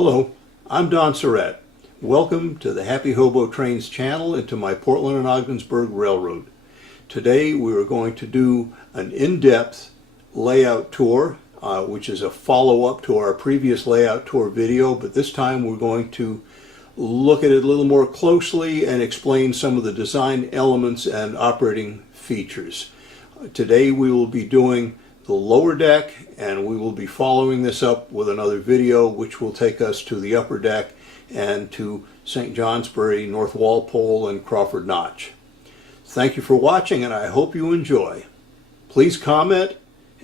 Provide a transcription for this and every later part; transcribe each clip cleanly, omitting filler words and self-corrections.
Hello, I'm Don Sauret. Welcome to the Happy Hobo Trains channel and to my Portland and Ogdensburg Railroad. Today we are going to do an in-depth layout tour, which is a follow-up to our previous layout tour video, but this time we're going to look at it a little more closely and explain some of the design elements and operating features. Today we will be doing the lower deck, and we will be following this up with another video which will take us to the upper deck and to St. Johnsbury, North Walpole, and Crawford Notch. Thank you for watching, and I hope you enjoy. Please comment,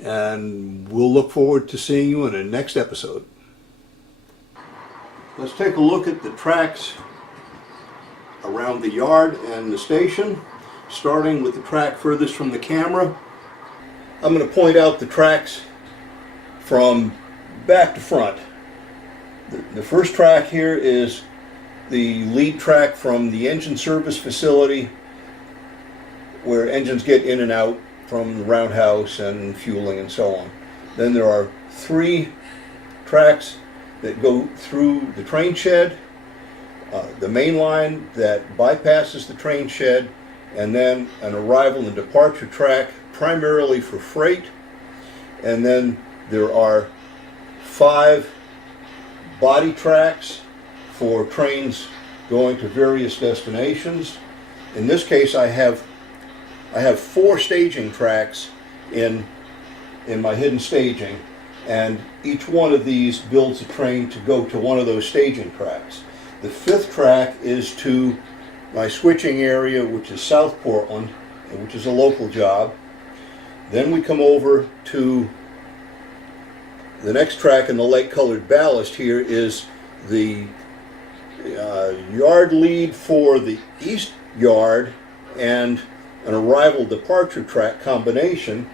and we'll look forward to seeing you in the next episode. Let's take a look at the tracks around the yard and the station, starting with the track furthest from the camera. I'm going to point out the tracks from back to front. The first track here is the lead track from the engine service facility, where engines get in and out from the roundhouse and fueling and so on. Then there are three tracks that go through the train shed, the main line that bypasses the train shed, and then an arrival and departure track primarily for freight. And then there are 5 body tracks for trains going to various destinations. In this case I have 4 staging tracks in my hidden staging, and each one of these builds a train to go to one of those staging tracks. The 5th track is to my switching area, which is South Portland, which is a local job. Then we come over to the next track in the light colored ballast. Here is the yard lead for the east yard and an arrival departure track combination,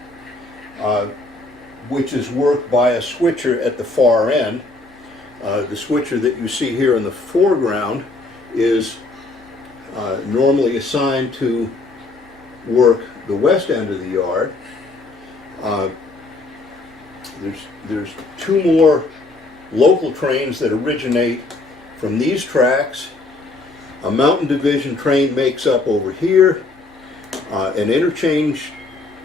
which is worked by a switcher at the far end. The switcher that you see here in the foreground is normally assigned to work the west end of the yard. There's 2 more local trains that originate from these tracks. A mountain division train makes up over here, an interchange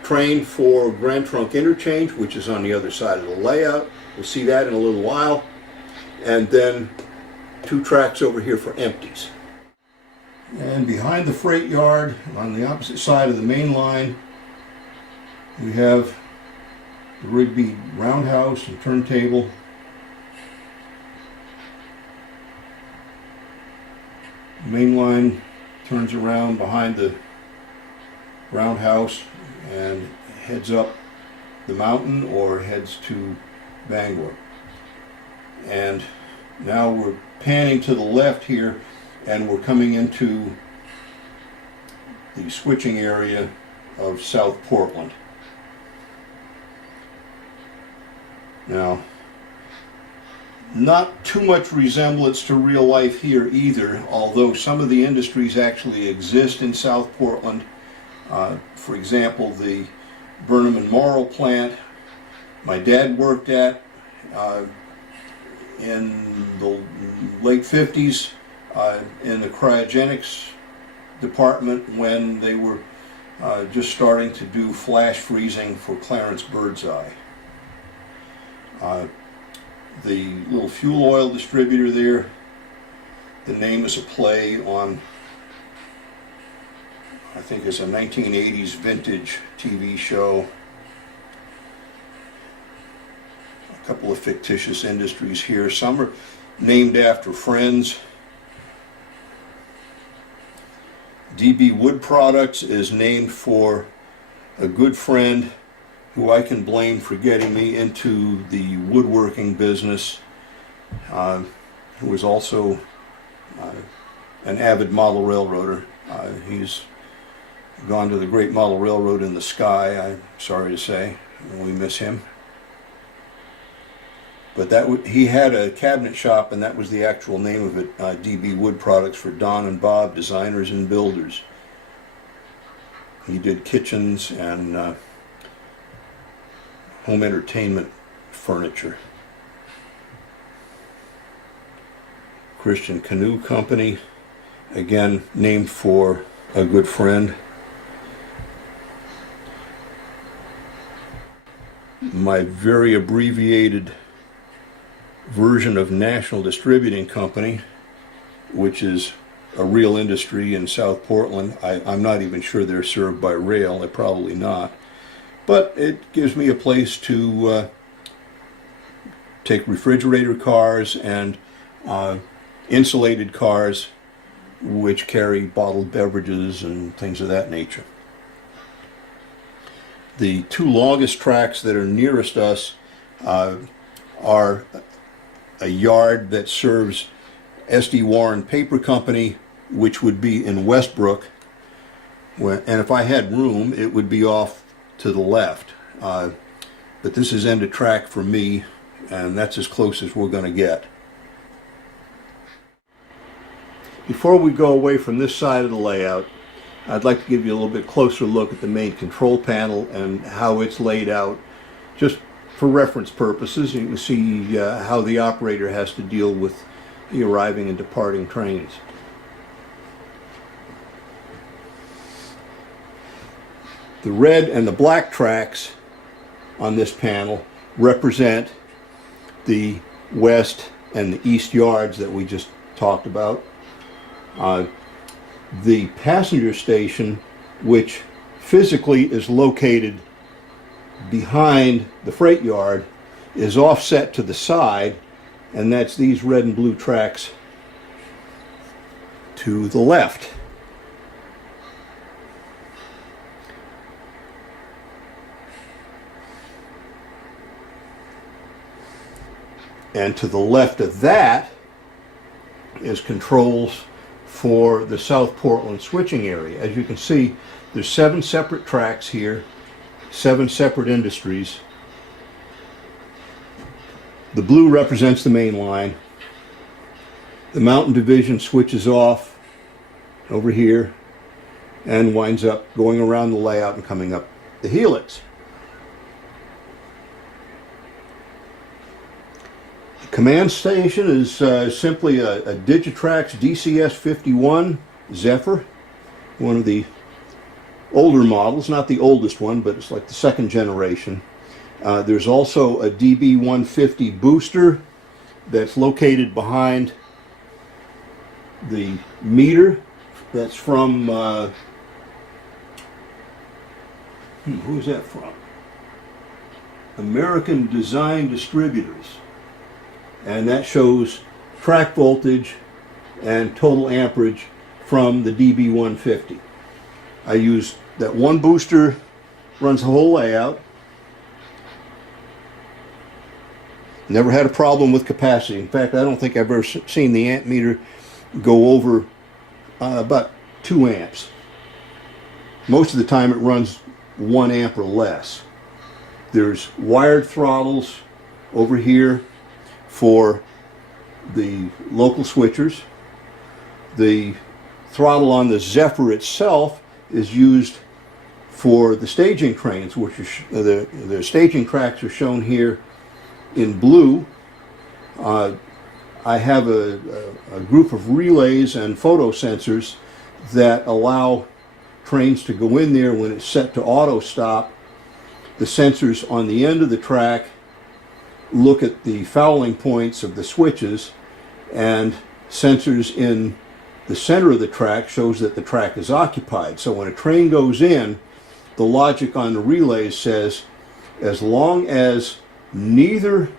train for Grand Trunk interchange, which is on the other side of the layout. We'll see that in a little while. And then 2 tracks over here for empties. And behind the freight yard, on the opposite side of the main line, we have the Rigby roundhouse and turntable. The main line turns around behind the roundhouse and heads up the mountain or heads to Bangor. And now we're panning to the left here, and we're coming into the switching area of South Portland. Now, not too much resemblance to real life here either, although some of the industries actually exist in South Portland. For example, the Burnham and Morrow plant my dad worked at in the late 50s in the cryogenics department, when they were just starting to do flash freezing for Clarence Birdseye. The little fuel oil distributor there, the name is a play on, I think it's a 1980s vintage TV show. A couple of fictitious industries here. Some are named after friends. DB Wood Products is named for a good friend who I can blame for getting me into the woodworking business, who was also an avid model railroader. He's gone to the great model railroad in the sky, I'm sorry to say, and we miss him. But he had a cabinet shop, and that was the actual name of it, DB Wood Products, for Don and Bob, designers and builders. He did kitchens and home entertainment furniture. Christian Canoe Company, again named for a good friend. My very abbreviated version of National Distributing Company, which is a real industry in South Portland. I'm not even sure they're served by rail. They're probably not. But it gives me a place to take refrigerator cars and insulated cars which carry bottled beverages and things of that nature. The two longest tracks that are nearest us are a yard that serves S.D. Warren Paper Company, which would be in Westbrook, and if I had room it would be off to the left, but this is end of track for me, and that's as close as we're going to get. Before we go away from this side of the layout, I'd like to give you a little bit closer look at the main control panel and how it's laid out, just for reference purposes. You can see how the operator has to deal with the arriving and departing trains. The red and the black tracks on this panel represent the west and the east yards that we just talked about. The passenger station, which physically is located behind the freight yard, is offset to the side, and that's these red and blue tracks to the left. And to the left of that is controls for the South Portland switching area. As you can see, there's 7 separate tracks here, 7 separate industries. The blue represents the main line. The mountain division switches off over here and winds up going around the layout and coming up the helix. Command station is simply a Digitrax DCS51 Zephyr, one of the older models, not the oldest one, but it's like the second generation. There's also a DB150 booster that's located behind the meter. That's from, who is that from? American Design Distributors. And that shows track voltage and total amperage from the DB150. I use that one booster, runs the whole layout. Never had a problem with capacity. In fact, I don't think I've ever seen the amp meter go over about 2 amps. Most of the time it runs 1 amp or less. There's wired throttles over here for the local switchers. The throttle on the Zephyr itself is used for the staging trains, which are the staging tracks are shown here in blue. I have a group of relays and photo sensors that allow trains to go in there when it's set to auto stop. The sensors on the end of the track look at the fouling points of the switches, and sensors in the center of the track shows that the track is occupied. So when a train goes in, the logic on the relays says as long as neither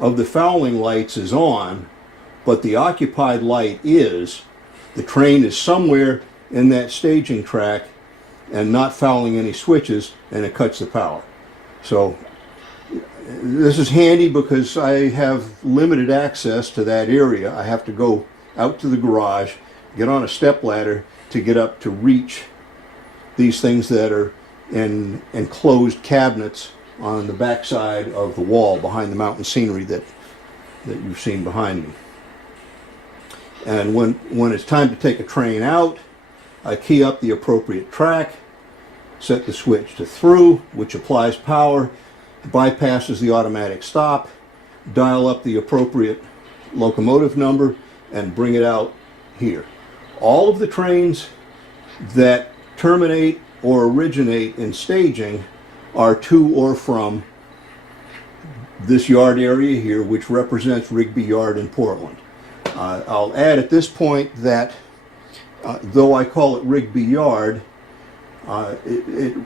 of the fouling lights is on, but the occupied light is, the train is somewhere in that staging track and not fouling any switches, and it cuts the power. So this is handy because I have limited access to that area. I have to go out to the garage, get on a step ladder to get up to reach these things that are in enclosed cabinets on the back side of the wall behind the mountain scenery that you've seen behind me. And when it's time to take a train out, I key up the appropriate track, set the switch to through, which applies power, bypasses the automatic stop, dial up the appropriate locomotive number, and bring it out here. All of the trains that terminate or originate in staging are to or from this yard area here, which represents Rigby Yard in Portland. I'll add at this point that though I call it Rigby Yard, it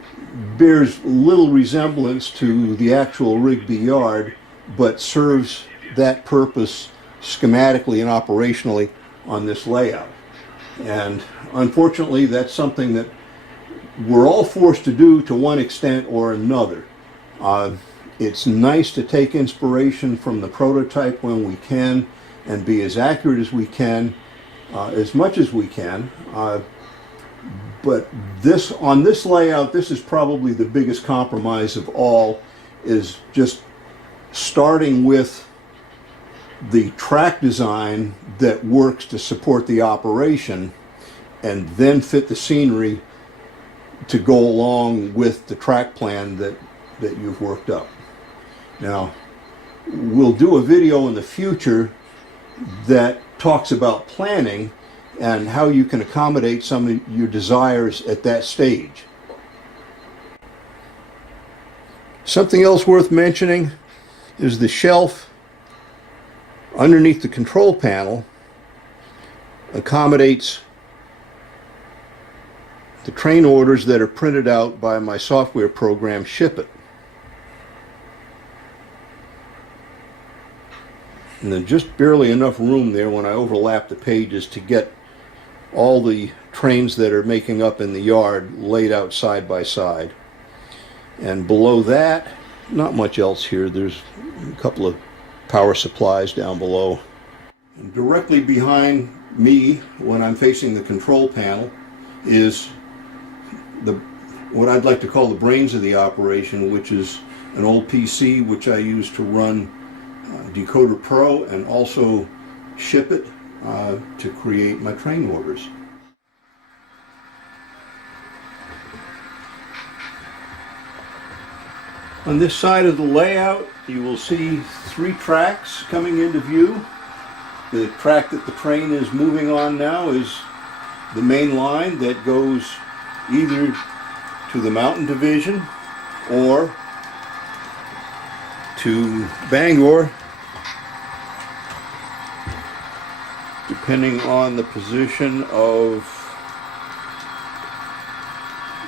bears little resemblance to the actual Rigby Yard, but serves that purpose schematically and operationally on this layout. And unfortunately, that's something that we're all forced to do to one extent or another. It's nice to take inspiration from the prototype when we can and be as accurate as we can, as much as we can. But on this layout, this is probably the biggest compromise of all, is just starting with the track design that works to support the operation and then fit the scenery to go along with the track plan that you've worked up. Now, we'll do a video in the future that talks about planning and how you can accommodate some of your desires at that stage. Something else worth mentioning is the shelf underneath the control panel accommodates the train orders that are printed out by my software program, Ship It. And there's just barely enough room there when I overlap the pages to get all the trains that are making up in the yard laid out side by side. And below that, not much else here. There's a couple of power supplies down below. And directly behind me, when I'm facing the control panel, is what I'd like to call the brains of the operation, which is an old PC which I use to run Decoder Pro and also Ship It to create my train orders. On this side of the layout, you will see 3 tracks coming into view. The track that the train is moving on now is the main line that goes either to the Mountain Division or to Bangor, depending on the position of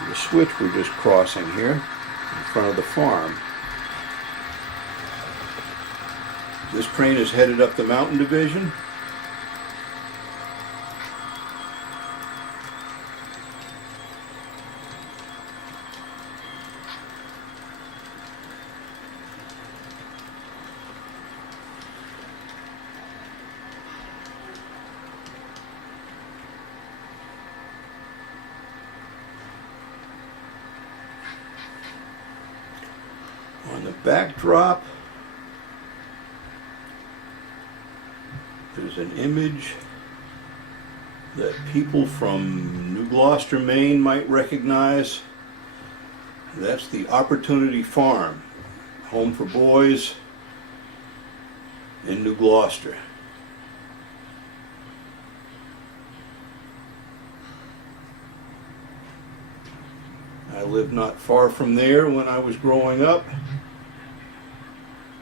the switch we're just crossing here in front of the farm. This train is headed up the Mountain Division. On the backdrop, there's an image that people from New Gloucester, Maine might recognize. That's the Opportunity Farm, home for boys in New Gloucester. I lived not far from there when I was growing up.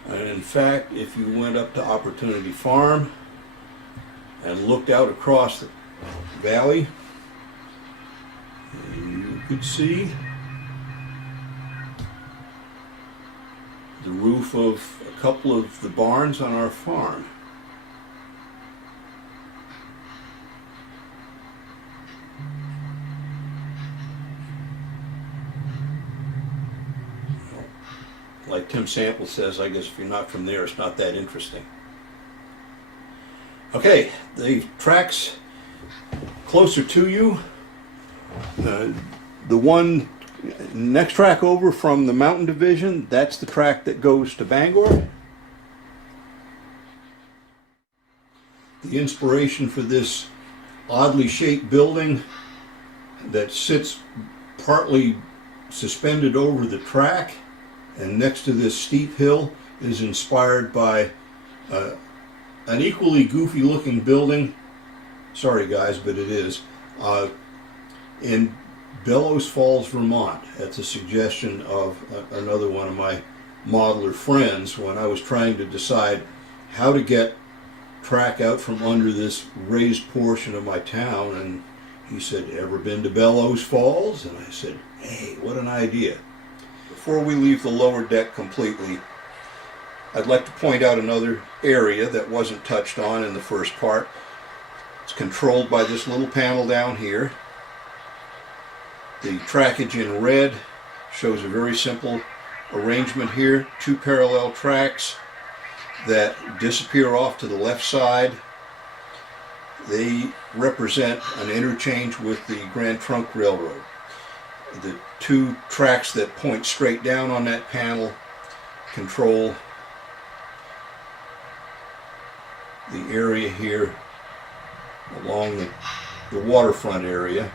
And in fact, if you went up to Opportunity Farm and looked out across the valley, you could see the roof of a couple of the barns on our farm. Like Tim Sample says, I guess if you're not from there, it's not that interesting. Okay, the tracks closer to you. The one next track over from the Mountain Division, that's the track that goes to Bangor. The inspiration for this oddly shaped building that sits partly suspended over the track and next to this steep hill is inspired by a an equally goofy looking building, sorry guys, but it is, in Bellows Falls, Vermont. That's a suggestion of another one of my modeler friends when I was trying to decide how to get track out from under this raised portion of my town, and he said, "Ever been to Bellows Falls?" And I said, "Hey, what an idea." Before we leave the lower deck completely, I'd like to point out another area that wasn't touched on in the first part. It's controlled by this little panel down here. The trackage in red shows a very simple arrangement here. Two parallel tracks that disappear off to the left side. They represent an interchange with the Grand Trunk Railroad. The two tracks that point straight down on that panel control the area here along the waterfront area,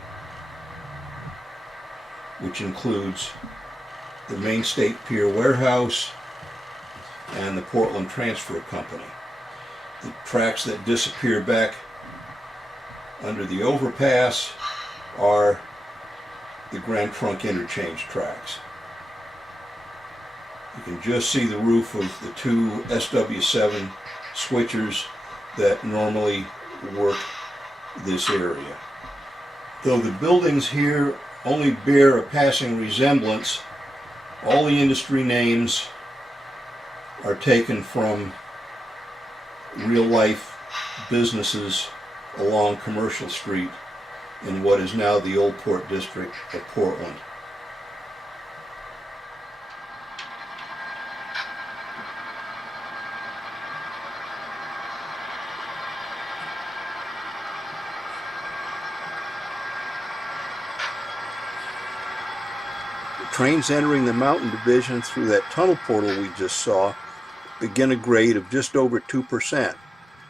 which includes the Main State Pier Warehouse and the Portland Transfer Company. The tracks that disappear back under the overpass are the Grand Trunk interchange tracks. You can just see the roof of the two SW7 switchers that normally work this area. Though the buildings here only bear a passing resemblance, all the industry names are taken from real-life businesses along Commercial Street in what is now the Old Port District of Portland. Trains entering the Mountain Division through that tunnel portal we just saw begin a grade of just over 2%,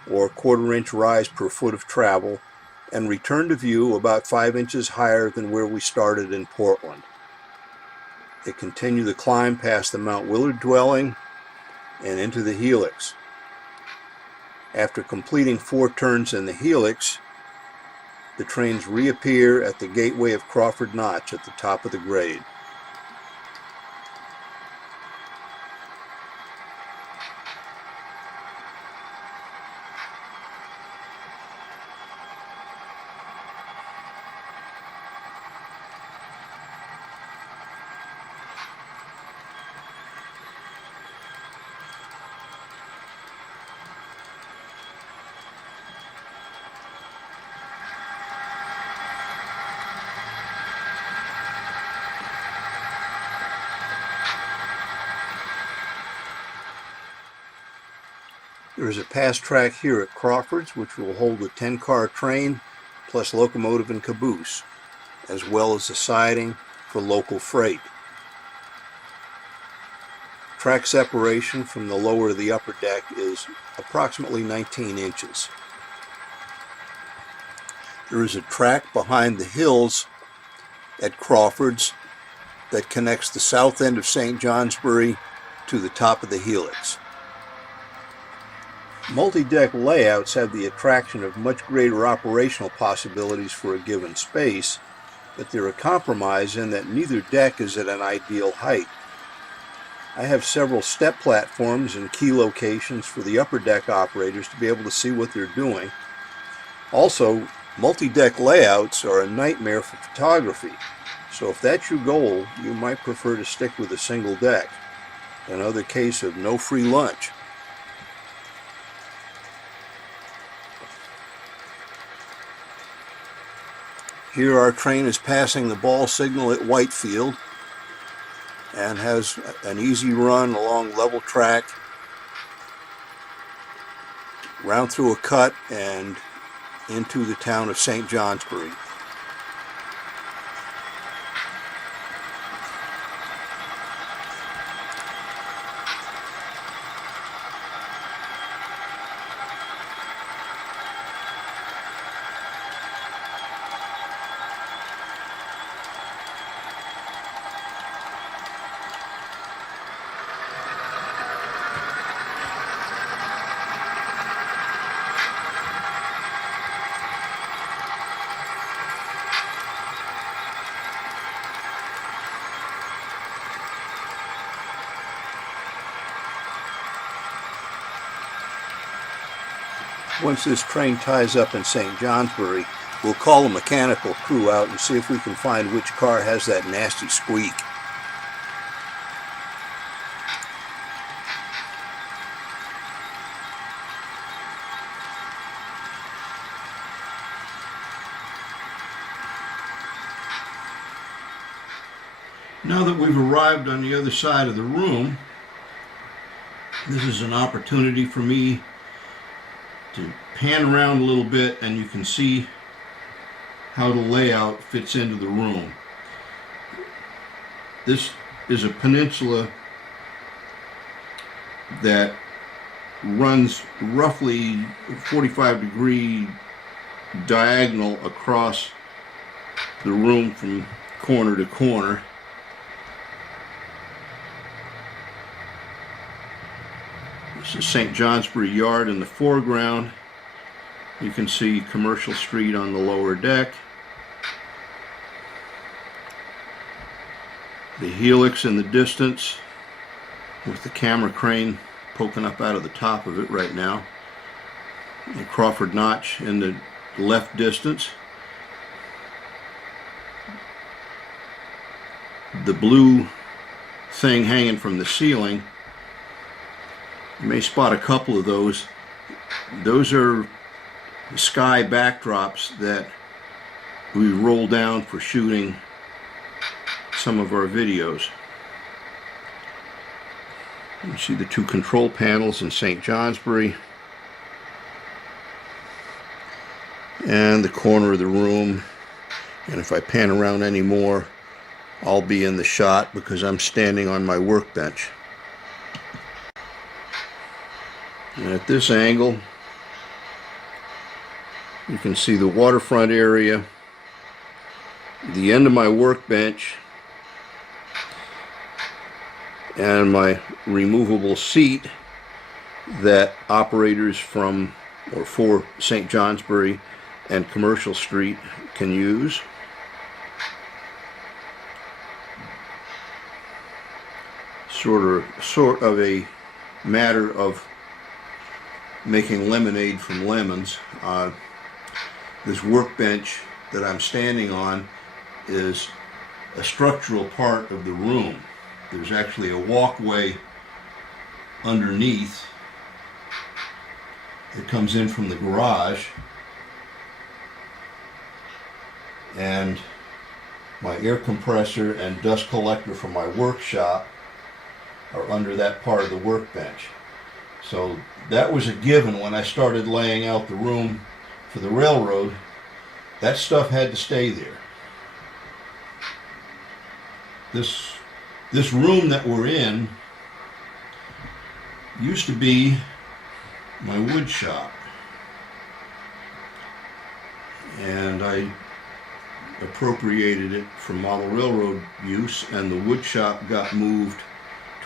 or a quarter-inch rise per foot of travel, and return to view about 5 inches higher than where we started in Portland. They continue the climb past the Mount Willard Dwelling and into the helix. After completing 4 turns in the helix, the trains reappear at the gateway of Crawford Notch at the top of the grade. There is a pass track here at Crawford's, which will hold a 10-car train plus locomotive and caboose, as well as a siding for local freight. Track separation from the lower to the upper deck is approximately 19 inches. There is a track behind the hills at Crawford's that connects the south end of St. Johnsbury to the top of the helix. Multi-deck layouts have the attraction of much greater operational possibilities for a given space, but they're a compromise in that neither deck is at an ideal height. I have several step platforms and key locations for the upper deck operators to be able to see what they're doing. Also, multi-deck layouts are a nightmare for photography, so if that's your goal, you might prefer to stick with a single deck. Another case of no free lunch. Here our train is passing the ball signal at Whitefield and has an easy run along level track, round through a cut and into the town of St. Johnsbury. Once this train ties up in St. Johnsbury, we'll call a mechanical crew out and see if we can find which car has that nasty squeak. Now that we've arrived on the other side of the room, this is an opportunity for me to pan around a little bit, and you can see how the layout fits into the room. This is a peninsula that runs roughly 45-degree diagonal across the room from corner to corner. This is St. Johnsbury Yard in the foreground. You can see Commercial Street on the lower deck. The helix in the distance with the camera crane poking up out of the top of it right now. The Crawford notch in the left distance. The blue thing hanging from the ceiling. You may spot a couple of those. Those are sky backdrops that we roll down for shooting some of our videos. You see the two control panels in St. Johnsbury and the corner of the room. And if I pan around any more, I'll be in the shot because I'm standing on my workbench. And at this angle, you can see the waterfront area, the end of my workbench, and my removable seat that operators from or for St. Johnsbury and Commercial Street can use. Sort of a matter of making lemonade from lemons. This workbench that I'm standing on is a structural part of the room. There's actually a walkway underneath that comes in from the garage, and my air compressor and dust collector from my workshop are under that part of the workbench. So that was a given when I started laying out the room for the railroad. That stuff had to stay there. This room that we're in used to be my wood shop, and I appropriated it for model railroad use, and the wood shop got moved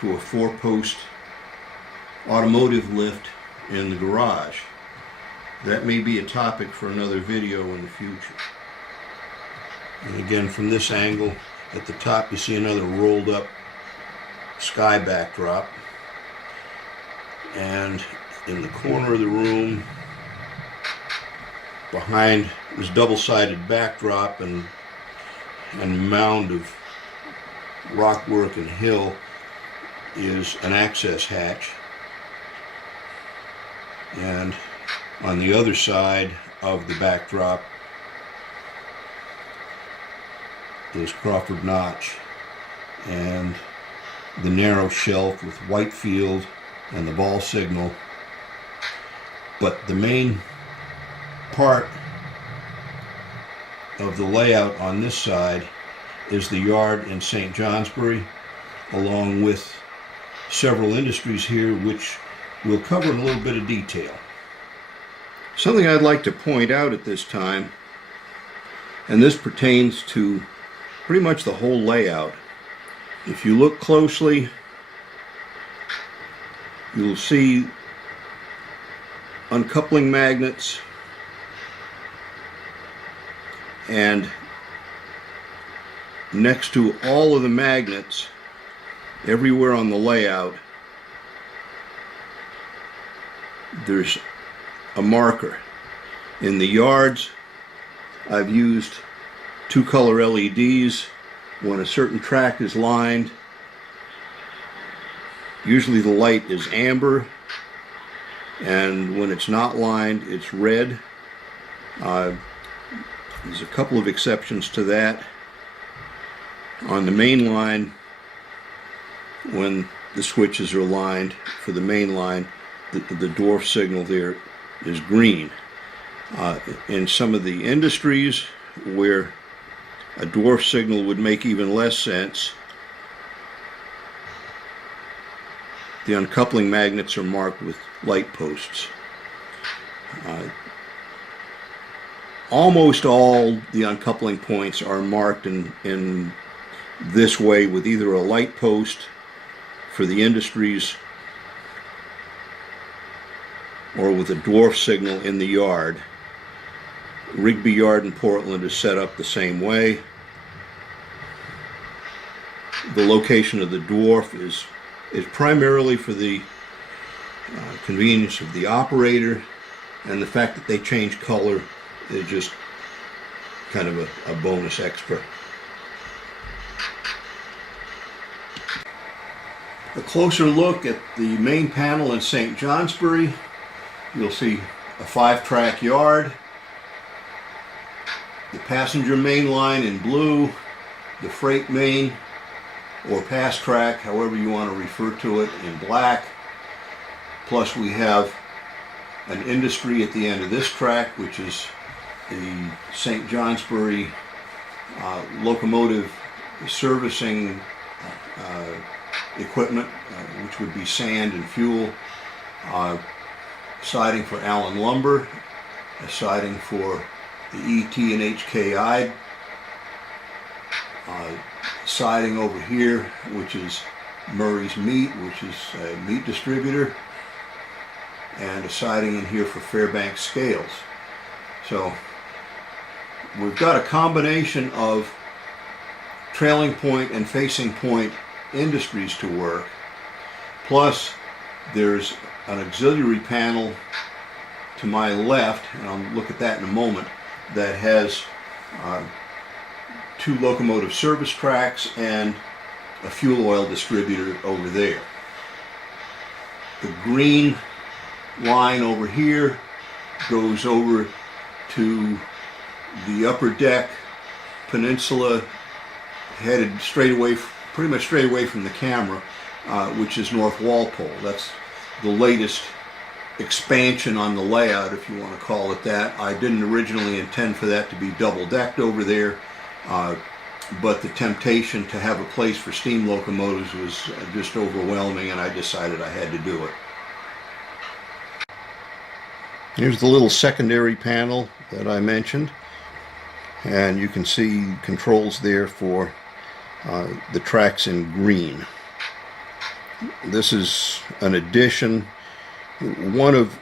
to a 4-post automotive lift in the garage. That may be a topic for another video in the future. And again, from this angle at the top, you see another rolled up sky backdrop, and in the corner of the room behind this double-sided backdrop and mound of rockwork and hill is an access hatch, and on the other side of the backdrop is Crawford notch and the narrow shelf with Whitefield and the ball signal. But the main part of the layout on this side is the yard in St. Johnsbury, along with several industries here, which we'll cover in a little bit of detail. Something I'd like to point out at this time, and this pertains to pretty much the whole layout. If you look closely, you'll see uncoupling magnets, and next to all of the magnets everywhere on the layout, there's a marker. In the yards, I've used 2-color LEDs. When a certain track is lined, usually the light is amber, and when it's not lined, it's red. There's a couple of exceptions to that. On the main line, when the switches are lined for the main line, the dwarf signal there is green. In some of the industries where a dwarf signal would make even less sense, the uncoupling magnets are marked with light posts. Almost all the uncoupling points are marked in this way, with either a light post for the industries or with a dwarf signal in the yard. Rigby Yard in Portland is set up the same way. The location of the dwarf is primarily for the convenience of the operator, and the fact that they change color is just kind of a bonus extra. A closer look at the main panel in St. Johnsbury. You'll see a 5-track yard, the passenger main line in blue, the freight main or pass track, however you want to refer to it, in black. Plus we have an industry at the end of this track, which is the St. Johnsbury locomotive servicing equipment, which would be sand and fuel. Siding for Allen Lumber, a siding for the ET and HKI, siding over here, which is Murray's Meat, which is a meat distributor, and a siding in here for Fairbanks Scales. So we've got a combination of trailing point and facing point industries to work, plus there's an auxiliary panel to my left, and I'll look at that in a moment, that has 2 locomotive service tracks and a fuel oil distributor over there. The green line over here goes over to the upper deck peninsula, headed straight away, pretty much straight away from the camera, which is North Walpole. That's the latest expansion on the layout, if you want to call it that. I didn't originally intend for that to be double-decked over there, but the temptation to have a place for steam locomotives was just overwhelming, and I decided I had to do it. Here's the little secondary panel that I mentioned, and you can see controls there for the tracks in green. This is an addition. One of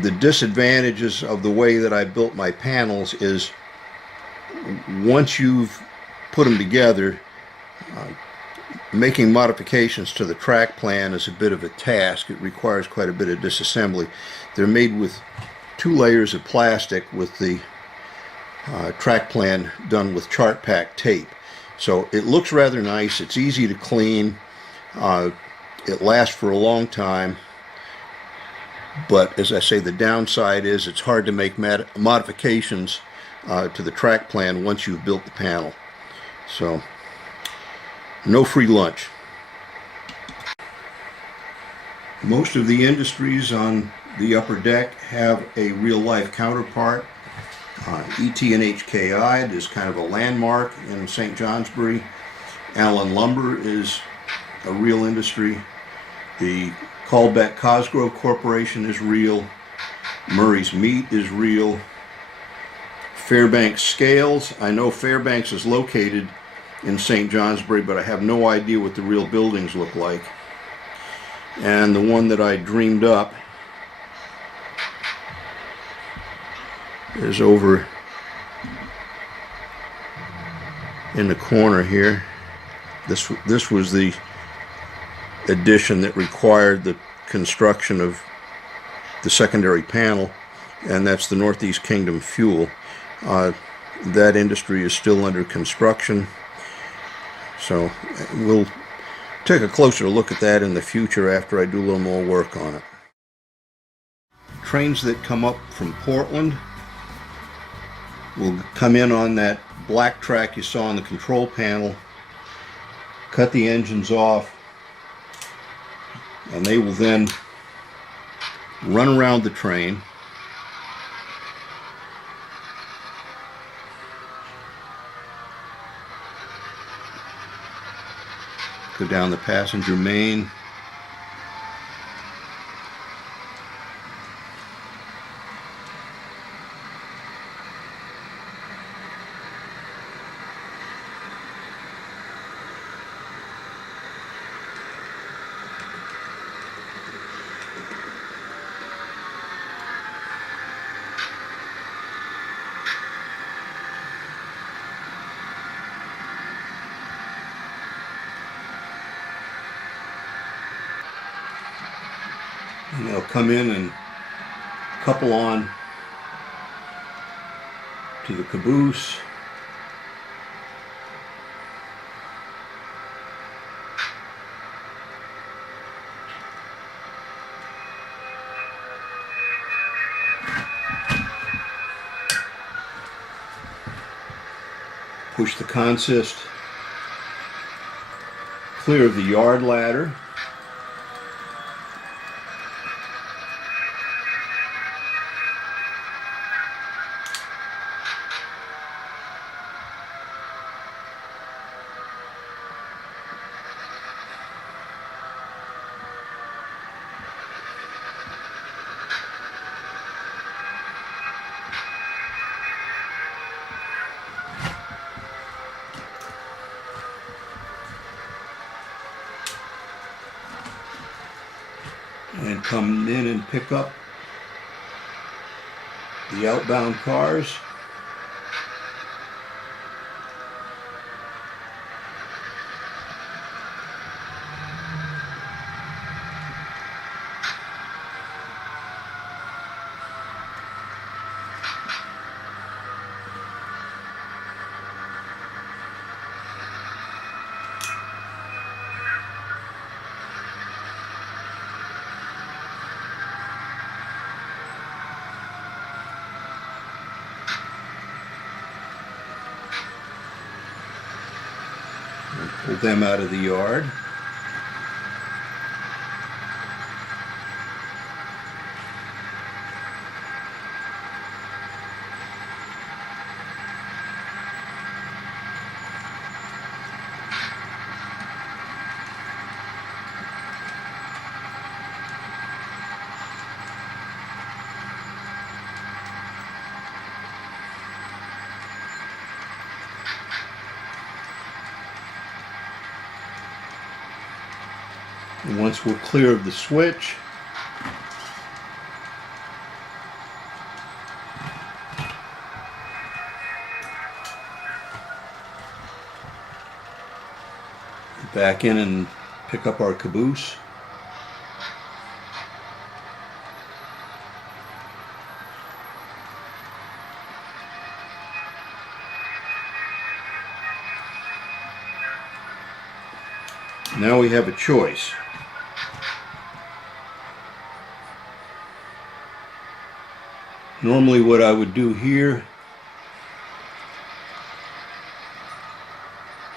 the disadvantages of the way that I built my panels is once you've put them together, making modifications to the track plan is a bit of a task. It requires quite a bit of disassembly. They're made with 2 layers of plastic with the track plan done with chart pack tape. So it looks rather nice, it's easy to clean, it lasts for a long time, but as I say, the downside is it's hard to make modifications to the track plan once you've built the panel. So no free lunch. Most of the industries on the upper deck have a real-life counterpart. ET and HKI is kind of a landmark in St. Johnsbury. Allen Lumber is a real industry. The Colbeck Cosgrove Corporation is real. Murray's Meat is real. Fairbanks Scales. I know Fairbanks is located in St. Johnsbury, but I have no idea what the real buildings look like. And the one that I dreamed up is over in the corner here. This was the addition that required the construction of the secondary panel. and that's the Northeast Kingdom Fuel. That industry is still under construction, so we'll take a closer look at that in the future after I do a little more work on it. Trains that come up from Portland will come in on that black track you saw on the control panel, cut the engines off, and they will then run around the train. Go down the passenger main. And they'll come in and couple on to the caboose. Push the consist clear of the yard ladder. And come in and pick up the outbound cars. Pull them out of the yard. And once we're clear of the switch, back in and pick up our caboose. Now we have a choice. Normally what I would do here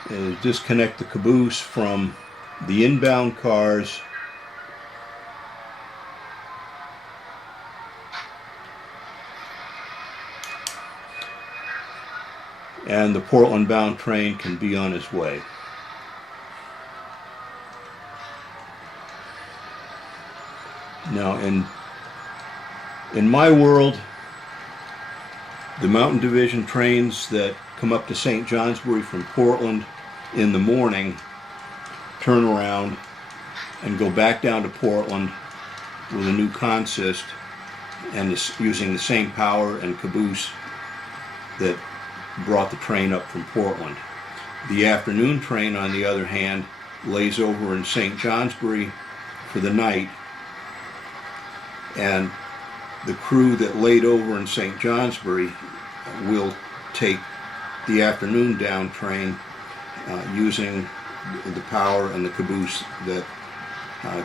is disconnect the caboose from the inbound cars and the Portland bound train can be on its way. Now in my world, the Mountain Division trains that come up to St. Johnsbury from Portland in the morning turn around and go back down to Portland with a new consist and using the same power and caboose that brought the train up from Portland. The afternoon train, on the other hand, lays over in St. Johnsbury for the night and the crew that laid over in St. Johnsbury will take the afternoon down train using the power and the caboose that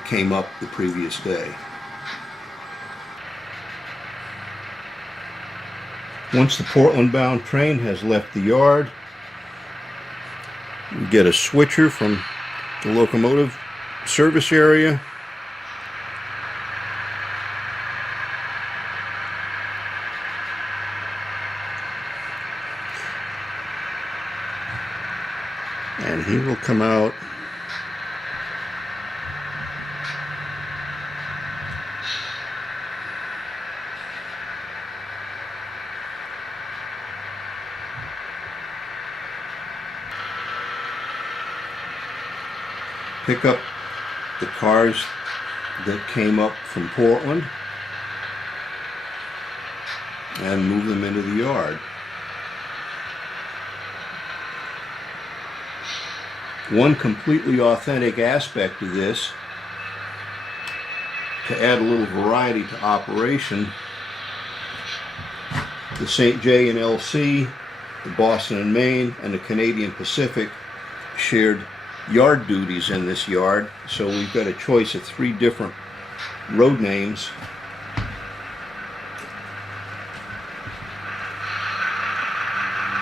came up the previous day. Once the Portland-bound train has left the yard, we get a switcher from the locomotive service area. And he will come out pick up the cars that came up from Portland and move them into the yard. One completely authentic aspect of this, to add a little variety to operation, the St. J and LC, the Boston and Maine, and the Canadian Pacific shared yard duties in this yard, so we've got a choice of 3 different road names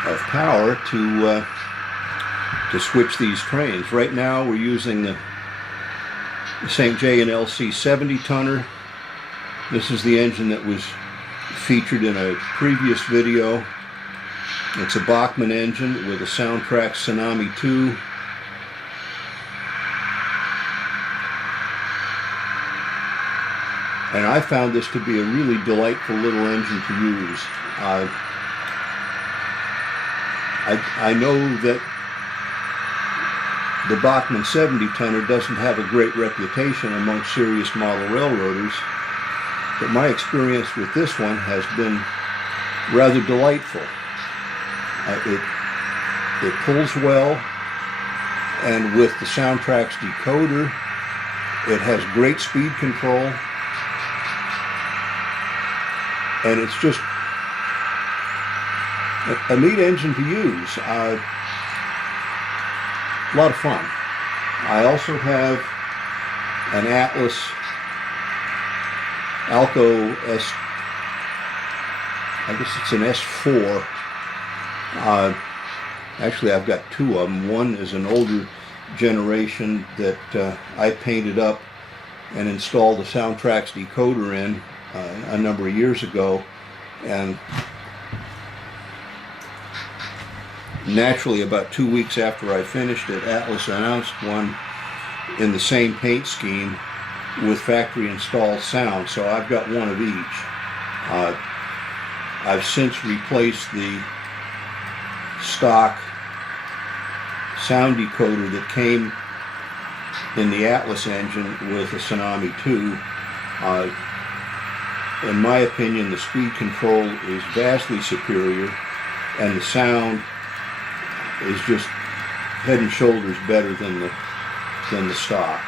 of power to switch these trains. Right now we're using the St. J and LC 70-tonner. This is the engine that was featured in a previous video. It's a Bachmann engine with a Soundtrack Tsunami 2. And I found this to be a really delightful little engine to use. I know that the Bachmann 70-tonner doesn't have a great reputation among serious model railroaders, but my experience with this one has been rather delightful. It pulls well, and with the Soundtrack's decoder, it has great speed control. And it's just a neat engine to use. A lot of fun. I also have an Atlas Alco S, I guess it's an S4. Actually, I've got 2 of them. One is an older generation that I painted up and installed the Soundtrack's decoder in a number of years ago, and naturally about 2 weeks after I finished it, Atlas announced one in the same paint scheme with factory installed sound, so I've got one of each. I've since replaced the stock sound decoder that came in the Atlas engine with a Tsunami 2. In my opinion, the speed control is vastly superior, and the sound is just head and shoulders better than the stock.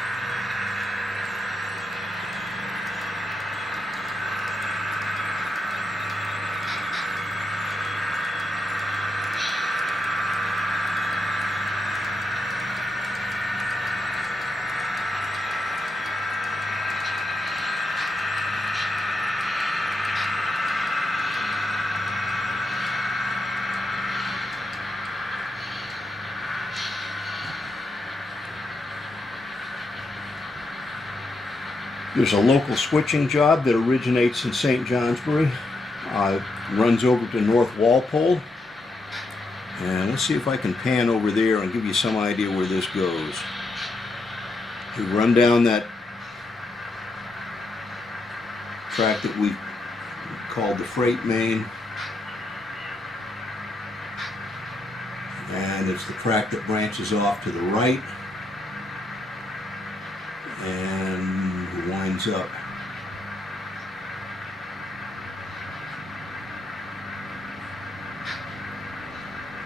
There's a local switching job that originates in St. Johnsbury. Runs over to North Walpole. And let's see if I can pan over there and give you some idea where this goes. We run down that track that we called the freight main. And it's the track that branches off to the right and winds up.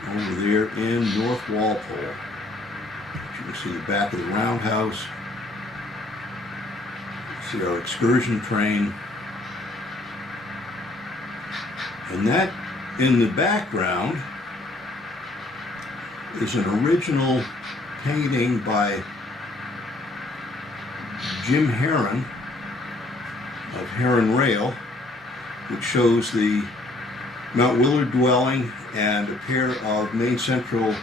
Over there in North Walpole. You can see the back of the roundhouse. See our excursion train. And that in the background is an original painting by Jim Heron of Heron Rail, which shows the Mount Willard Dwelling and a pair of Maine Central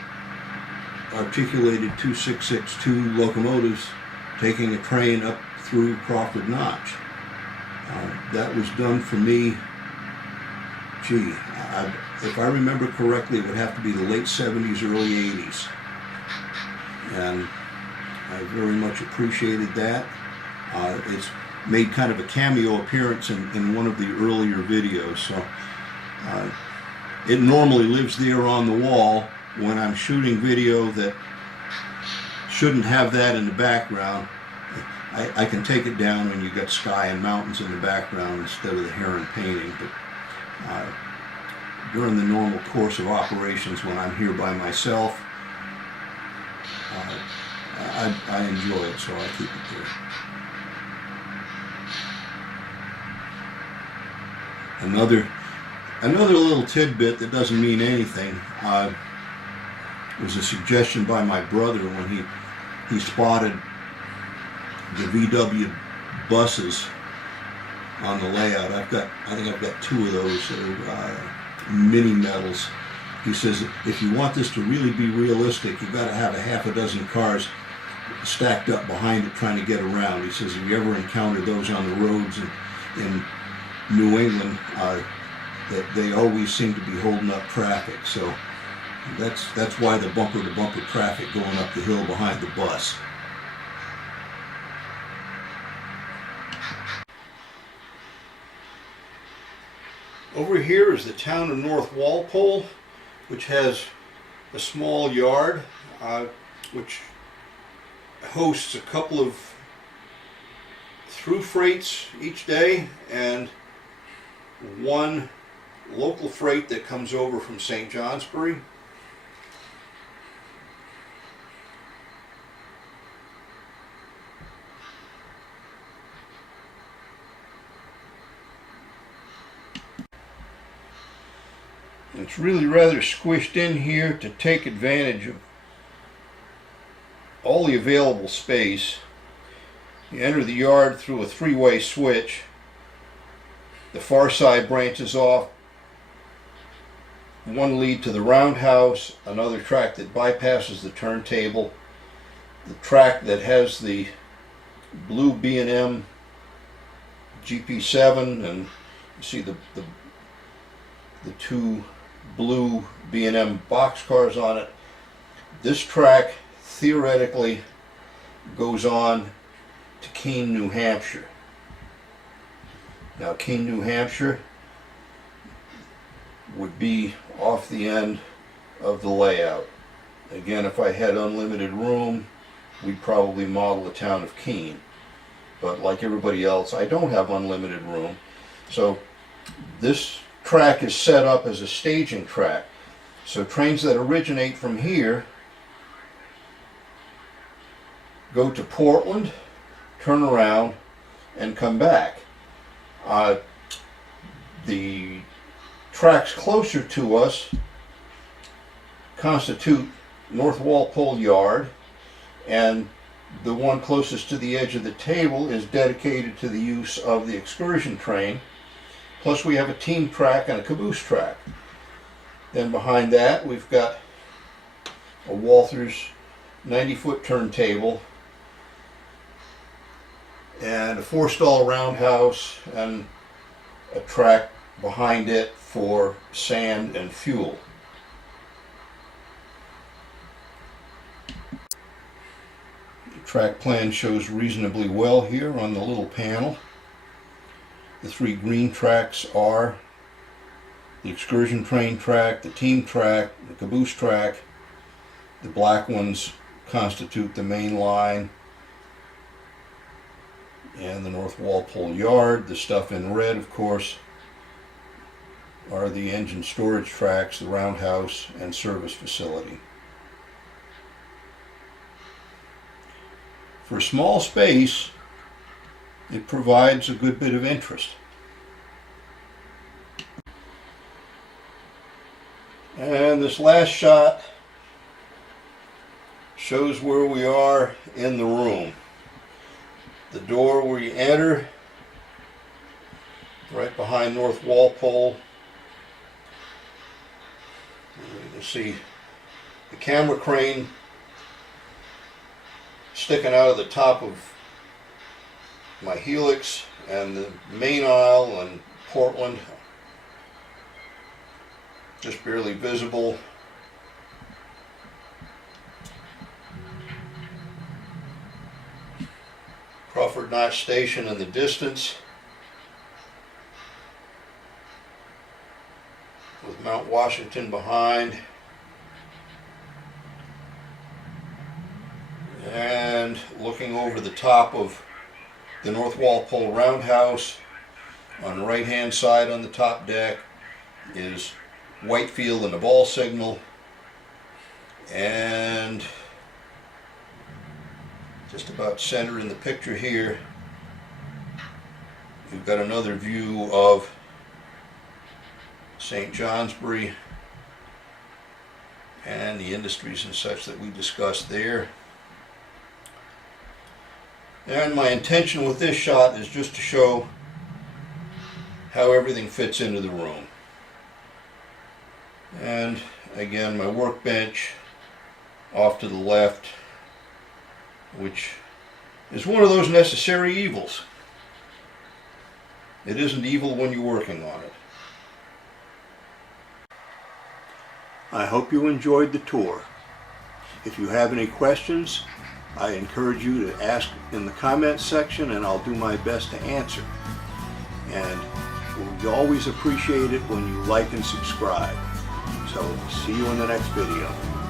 articulated 2662 locomotives taking a train up through Crawford Notch. That was done for me, if I remember correctly, it would have to be the late 70s, early 80s. And I very much appreciated that. It's made kind of a cameo appearance in one of the earlier videos, so it normally lives there on the wall when I'm shooting video that shouldn't have that in the background. I can take it down when you've got sky and mountains in the background instead of the heron painting, but during the normal course of operations when I'm here by myself, I enjoy it, so I keep it there. Another little tidbit that doesn't mean anything was a suggestion by my brother when he spotted the VW buses on the layout. I think I've got two of those mini metals. He says if you want this to really be realistic, you've got to have a half a dozen cars stacked up behind it trying to get around. He says if you ever encounter those on the roads in New England, that they always seem to be holding up traffic. So that's why the bumper-to-bumper traffic going up the hill behind the bus. Over here is the town of North Walpole, which has a small yard which hosts a couple of through freights each day and one local freight that comes over from St. Johnsbury. It's really rather squished in here to take advantage of all the available space. You enter the yard through a three-way switch. The far side branches off. One lead to the roundhouse, another track that bypasses the turntable, the track that has the blue B&M GP7, and you see the two blue B&M boxcars on it. This track theoretically goes on to Keene, New Hampshire. Now Keene, New Hampshire would be off the end of the layout. Again, if I had unlimited room, we'd probably model the town of Keene. But like everybody else, I don't have unlimited room. So this track is set up as a staging track. So trains that originate from here go to Portland, turn around, and come back. The tracks closer to us constitute North Walpole Yard, and the one closest to the edge of the table is dedicated to the use of the excursion train. Plus we have a team track and a caboose track. Then behind that we've got a Walther's 90-foot turntable and a 4-stall roundhouse and a track behind it for sand and fuel. The track plan shows reasonably well here on the little panel. The three green tracks are the excursion train track, the team track, the caboose track. The black ones constitute the main line and the North Walpole Yard. The stuff in red, of course, are the engine storage tracks, the roundhouse, and service facility. For a small space, it provides a good bit of interest. And this last shot shows where we are in the room. The door where you enter, right behind North Walpole. You can see the camera crane sticking out of the top of my helix, and the main aisle and Portland just barely visible. Crawford Notch Station in the distance, with Mount Washington behind, and looking over the top of the North Walpole Roundhouse. On the right hand side on the top deck is Whitefield and the ball signal, and just about center in the picture here we've got another view of St. Johnsbury and the industries and such that we discussed there. And my intention with this shot is just to show how everything fits into the room. And again, my workbench off to the left, which is one of those necessary evils. It isn't evil when you're working on it. I hope you enjoyed the tour. If you have any questions, I encourage you to ask in the comments section, and I'll do my best to answer. And we always appreciate it when you like and subscribe. So see you in the next video.